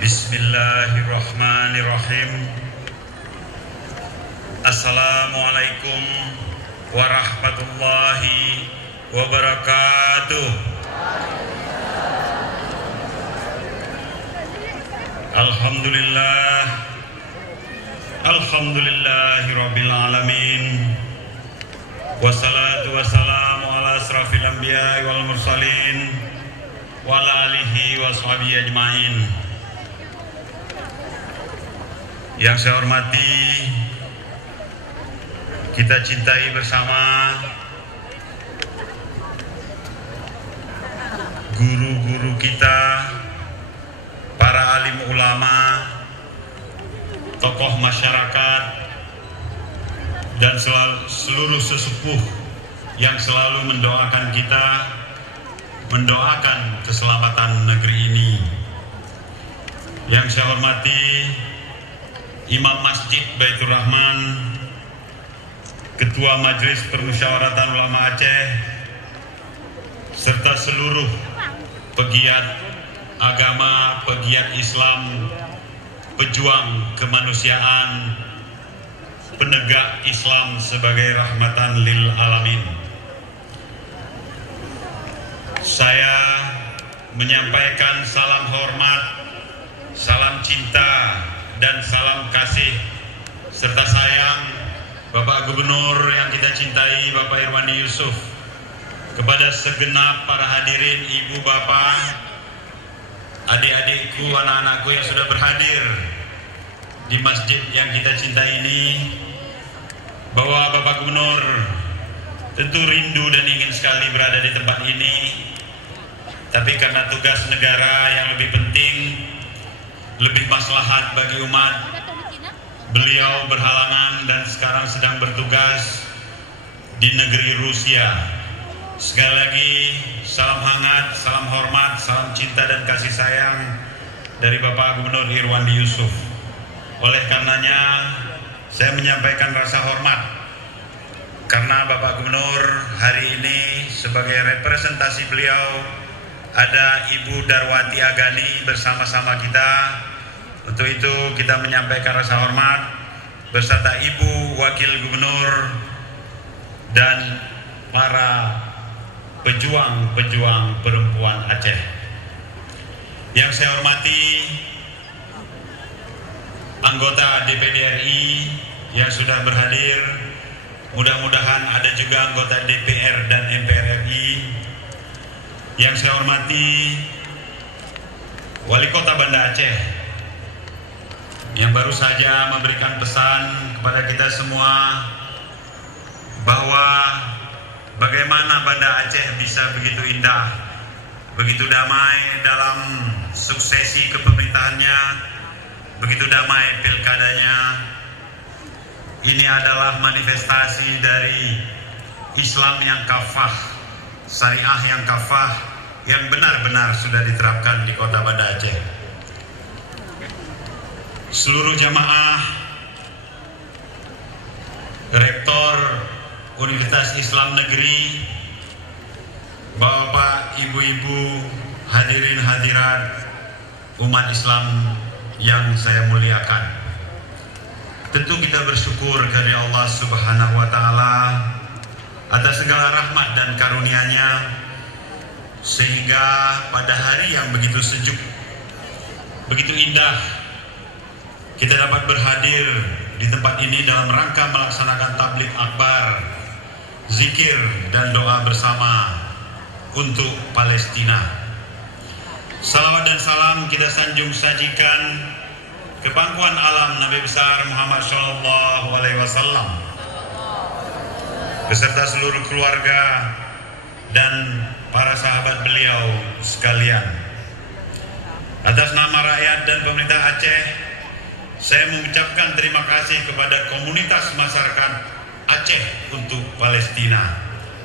Bismillahirrahmanirrahim. Assalamualaikum warahmatullahi wabarakatuh. Alhamdulillah, alhamdulillahirabbil alamin. Wassalatu wassalamu ala asrafil anbiya'i wal mursalin wa ala alihi wa sahbihi ajmain. Yang saya hormati, kita cintai bersama guru-guru kita, para alim ulama, tokoh masyarakat, dan seluruh sesepuh yang selalu mendoakan kita, mendoakan keselamatan negeri ini. Yang saya hormati Imam Masjid Baitur Rahman, Ketua Majelis Permusyawaratan Ulama Aceh, serta seluruh pegiat agama, pegiat Islam, pejuang kemanusiaan, penegak Islam sebagai rahmatan lil alamin. Saya menyampaikan salam hormat, salam cinta, dan salam kasih serta sayang Bapak Gubernur yang kita cintai, Bapak Irwandi Yusuf, kepada segenap para hadirin, ibu, bapak, adik-adikku, anak-anakku yang sudah berhadir di masjid yang kita cintai ini, bahwa Bapak Gubernur tentu rindu dan ingin sekali berada di tempat ini, tapi karena tugas negara yang lebih penting, lebih maslahat bagi umat, beliau berhalangan dan sekarang sedang bertugas di negeri Rusia. Sekali lagi salam hangat, salam hormat, salam cinta dan kasih sayang dari Bapak Gubernur Irwandi Yusuf. Oleh karenanya saya menyampaikan rasa hormat karena Bapak Gubernur hari ini sebagai representasi beliau ada Ibu Darwati Agani bersama-sama kita. Untuk itu kita menyampaikan rasa hormat beserta Ibu Wakil Gubernur dan para pejuang-pejuang perempuan Aceh. Yang saya hormati anggota DPD RI yang sudah berhadir, mudah-mudahan ada juga anggota DPR dan MPR RI. Yang saya hormati Wali Kota Banda Aceh yang baru saja memberikan pesan kepada kita semua bahwa bagaimana Banda Aceh bisa begitu indah, begitu damai dalam suksesi kepemerintahannya, begitu damai pilkadanya. Ini adalah manifestasi dari Islam yang kafah, syariah yang kafah, yang benar-benar sudah diterapkan di Kota Banda Aceh. Seluruh jamaah, Rektor Universitas Islam Negeri, Bapak, Ibu-ibu, hadirin hadirat umat Islam yang saya muliakan. Tentu kita bersyukur kepada Allah Subhanahu wa Ta'ala atas segala rahmat dan karunia-Nya, sehingga pada hari yang begitu sejuk, begitu indah, kita dapat berhadir di tempat ini dalam rangka melaksanakan tabligh akbar, zikir dan doa bersama untuk Palestina. Salawat dan salam kita sanjung sajikan ke pangkuan alam Nabi besar Muhammad SAW beserta seluruh keluarga dan para sahabat beliau sekalian. Atas nama rakyat dan pemerintah Aceh, saya mengucapkan terima kasih kepada komunitas masyarakat Aceh untuk Palestina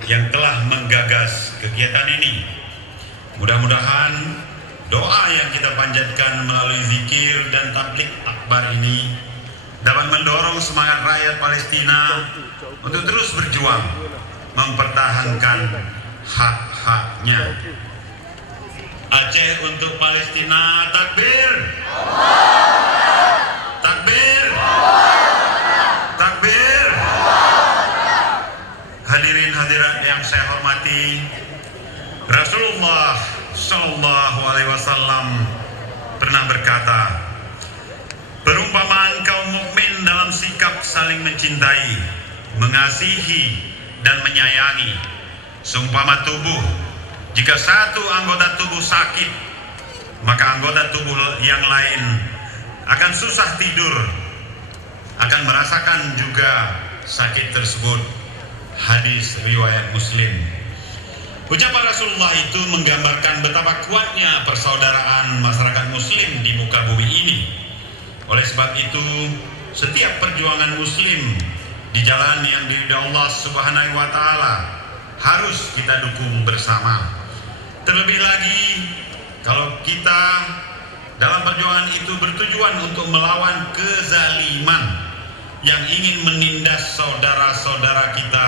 yang telah menggagas kegiatan ini. Mudah-mudahan doa yang kita panjatkan melalui zikir dan tabligh akbar ini dapat mendorong semangat rakyat Palestina untuk terus berjuang mempertahankan hak-haknya. Aceh untuk Palestina, takbir. berkata, perumpamaan kaum mukmin dalam sikap saling mencintai, mengasihi, dan menyayangi. Seumpama tubuh, jika satu anggota tubuh sakit, maka anggota tubuh yang lain akan susah tidur, akan merasakan juga sakit tersebut. Hadis riwayat Muslim. Ucapan Rasulullah itu menggambarkan betapa kuatnya persaudaraan masyarakat Muslim di muka bumi ini. Oleh sebab itu, setiap perjuangan Muslim di jalan yang diridhai Allah Subhanahu wa Ta'ala harus kita dukung bersama. Terlebih lagi, kalau kita dalam perjuangan itu bertujuan untuk melawan kezaliman yang ingin menindas saudara-saudara kita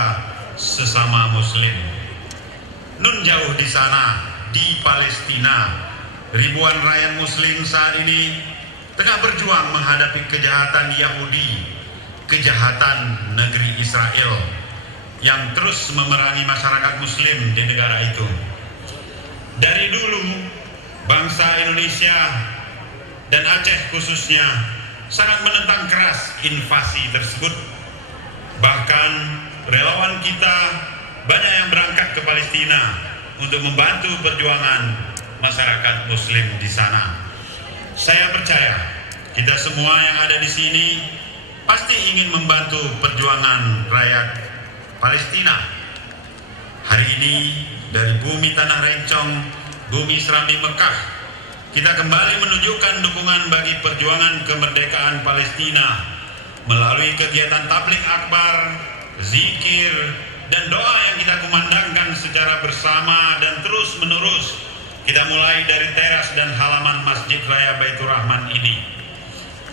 sesama Muslim. Nun jauh di sana, di Palestina, ribuan rakyat Muslim saat ini tengah berjuang menghadapi kejahatan Yahudi, kejahatan negeri Israel yang terus memerangi masyarakat Muslim di negara itu. Dari dulu, bangsa Indonesia dan Aceh khususnya sangat menentang keras invasi tersebut. Bahkan relawan kita banyak yang berangkat ke Palestina untuk membantu perjuangan masyarakat Muslim di sana. Saya percaya kita semua yang ada di sini pasti ingin membantu perjuangan rakyat Palestina. Hari ini dari bumi tanah rencong, bumi serambi Mekah, kita kembali menunjukkan dukungan bagi perjuangan kemerdekaan Palestina melalui kegiatan tabligh akbar, zikir, dan doa yang kita kumandangkan secara bersama dan terus menerus. Kita mulai dari teras dan halaman Masjid Raya Baitur Rahman ini.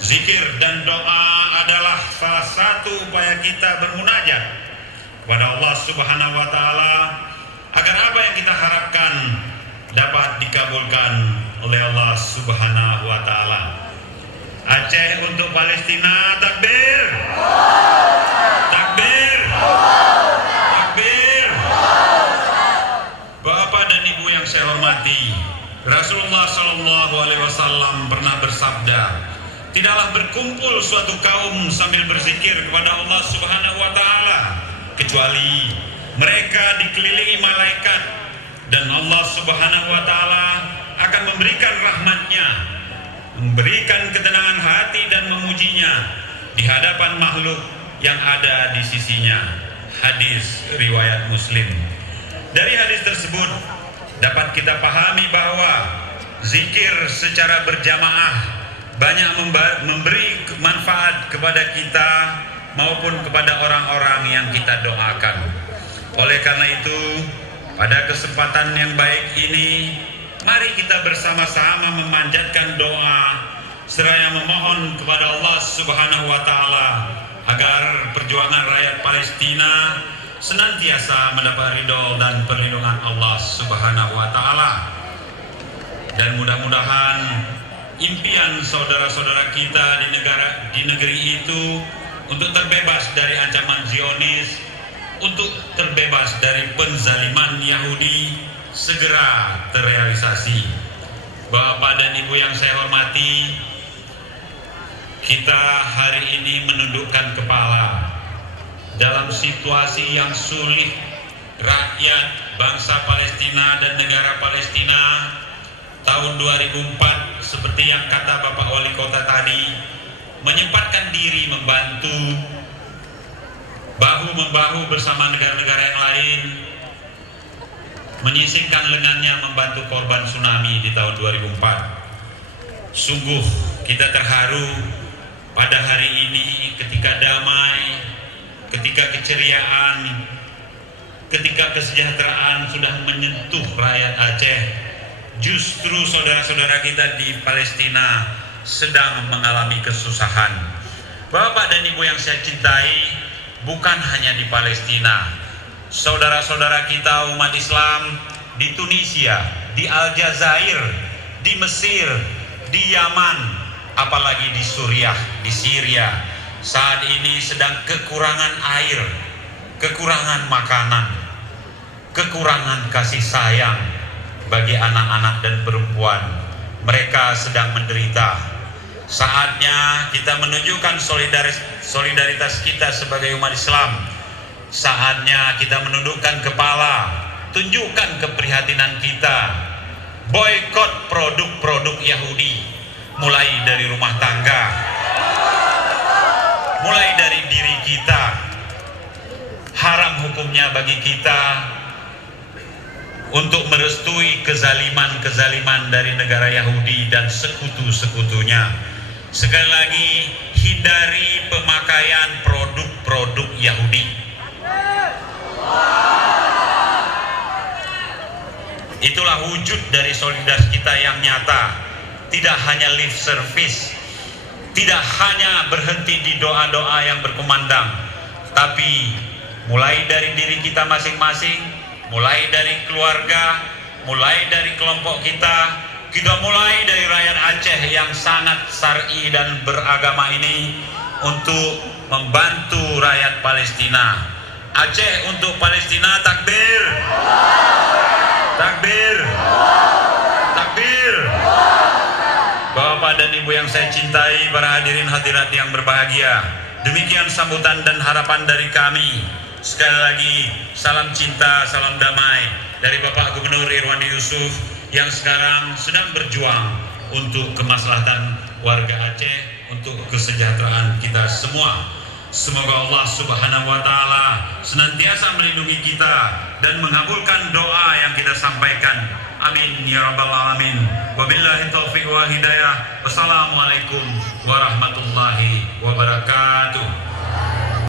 Zikir dan doa adalah salah satu upaya kita bermunajat kepada Allah Subhanahu wa Ta'ala agar apa yang kita harapkan dapat dikabulkan oleh Allah Subhanahu wa Ta'ala. Aceh untuk Palestina, takbir! Takbir! Takbir! Bapak dan Ibu yang saya hormati, Rasulullah SAW pernah bersabda, tidaklah berkumpul suatu kaum sambil berzikir kepada Allah Subhanahu wa Ta'ala kecuali mereka dikelilingi malaikat dan Allah Subhanahu wa Ta'ala akan memberikan rahmatnya, memberikan ketenangan hati dan memujinya di hadapan makhluk yang ada di sisinya. Hadis riwayat Muslim. Dari hadis tersebut dapat kita pahami bahwa zikir secara berjamaah banyak memberi manfaat kepada kita maupun kepada orang-orang yang kita doakan. Oleh karena itu, pada kesempatan yang baik ini, mari kita bersama-sama memanjatkan doa seraya memohon kepada Allah Subhanahu wa Ta'ala agar perjuangan rakyat Palestina senantiasa mendapat ridho dan perlindungan Allah Subhanahu wa Ta'ala. Dan mudah-mudahan impian saudara-saudara kita di negeri itu untuk terbebas dari ancaman Zionis, untuk terbebas dari penzaliman Yahudi segera terrealisasi. Bapak dan Ibu yang saya hormati, kita hari ini menundukkan kepala dalam situasi yang sulit. Rakyat bangsa Palestina dan negara Palestina tahun 2004, seperti yang kata Bapak Wali Kota tadi, menyempatkan diri membantu bahu-membahu bersama negara-negara yang lain, menyisingkan lengannya membantu korban tsunami di tahun 2004. Sungguh kita terharu pada hari ini ketika damai, ketika keceriaan, ketika kesejahteraan sudah menyentuh rakyat Aceh. Justru saudara-saudara kita di Palestina sedang mengalami kesusahan. Bapak dan Ibu yang saya cintai, bukan hanya di Palestina, saudara-saudara kita umat Islam di Tunisia, di Aljazair, di Mesir, di Yaman, apalagi di Suriah, di Syria, saat ini sedang kekurangan air, kekurangan makanan, kekurangan kasih sayang bagi anak-anak dan perempuan, mereka sedang menderita. Saatnya kita menunjukkan solidaritas kita sebagai umat Islam. Saatnya kita menundukkan kepala, tunjukkan keprihatinan kita. Boykot produk-produk Yahudi, mulai dari rumah tangga, mulai dari diri kita. Haram hukumnya bagi kita untuk merestui kezaliman-kezaliman dari negara Yahudi dan sekutu-sekutunya. Sekali lagi, hindari pemakaian produk-produk Yahudi. Itulah wujud dari solidaritas kita yang nyata. Tidak hanya lip service, tidak hanya berhenti di doa-doa yang berkumandang, tapi mulai dari diri kita masing-masing, mulai dari keluarga, mulai dari kelompok kita mulai dari rakyat Aceh yang sangat syar'i dan beragama ini untuk membantu rakyat Palestina. Aceh untuk Palestina, takbir, takbir, takbir. Bapak dan Ibu yang saya cintai, para hadirin hadirat yang berbahagia, demikian sambutan dan harapan dari kami. Sekali lagi, salam cinta, salam damai dari Bapak Gubernur Irwandi Yusuf yang sekarang sedang berjuang untuk kemaslahatan warga Aceh, untuk kesejahteraan kita semua. Semoga Allah Subhanahu wa Ta'ala senantiasa melindungi kita dan mengabulkan doa yang kita sampaikan. Amin ya rabbal alamin. Wabillahi taufiq wal hidayah. Wassalamualaikum